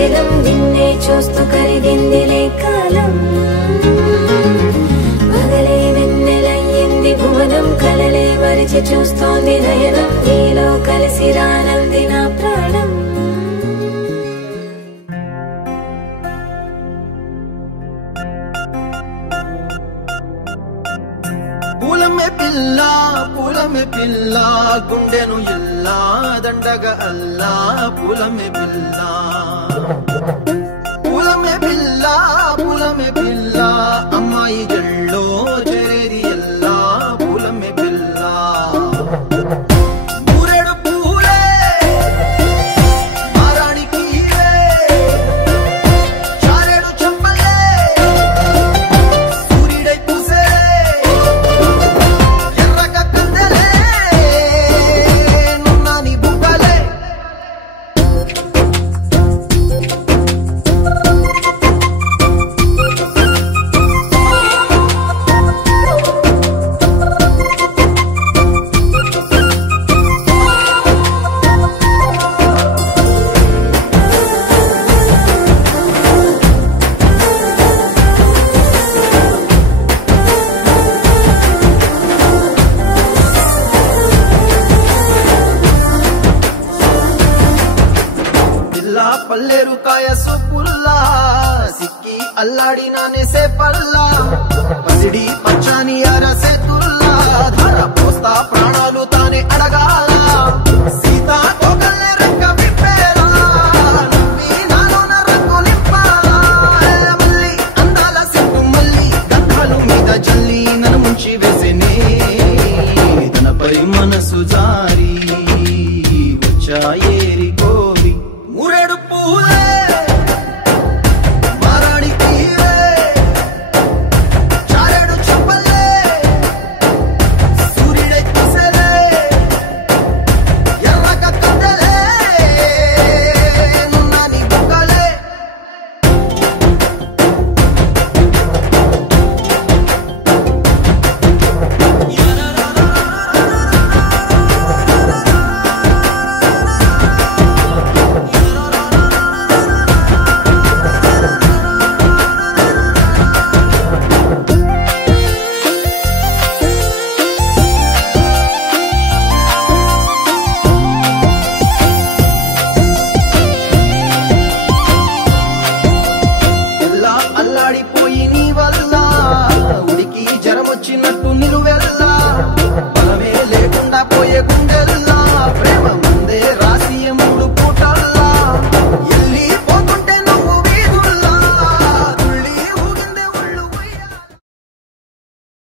దినం నిన్నే చూస్తూ కరిగిందిలే కాలం పగలే వెన్నెలయ్యింది భువనం కలలే మరిచి చూస్తోంది నయనం నీలో కలిసి రానంది నా ప్రాణం పూలమే పిల్ల గుండెను ఇల్లా దండగా అల్లా పూలమే పిల్ల అమ్మాయి జల్లో చేరేది ఎల్లా పూలమే పిల్ల మూరెడు పూలే మారాడికి చారెడు చెంపలే సూర్యుడై పూసే పల్లేరు కాయ సొప్పుల్లా సిక్కి అల్లాడినానే సే పల్లా పసిడి పచ్చాని అరసే తుల్లా ధర పోస్తా ప్రాణాలు తానే అడగాల సీతా తోకల్లే రెక్క విప్పేలా నవ్వి నాలోన రంగు నింపాలా మల్లి అందాల సెట్టు మల్లి గంధాలు మీద జల్లి నన్ను ముంచి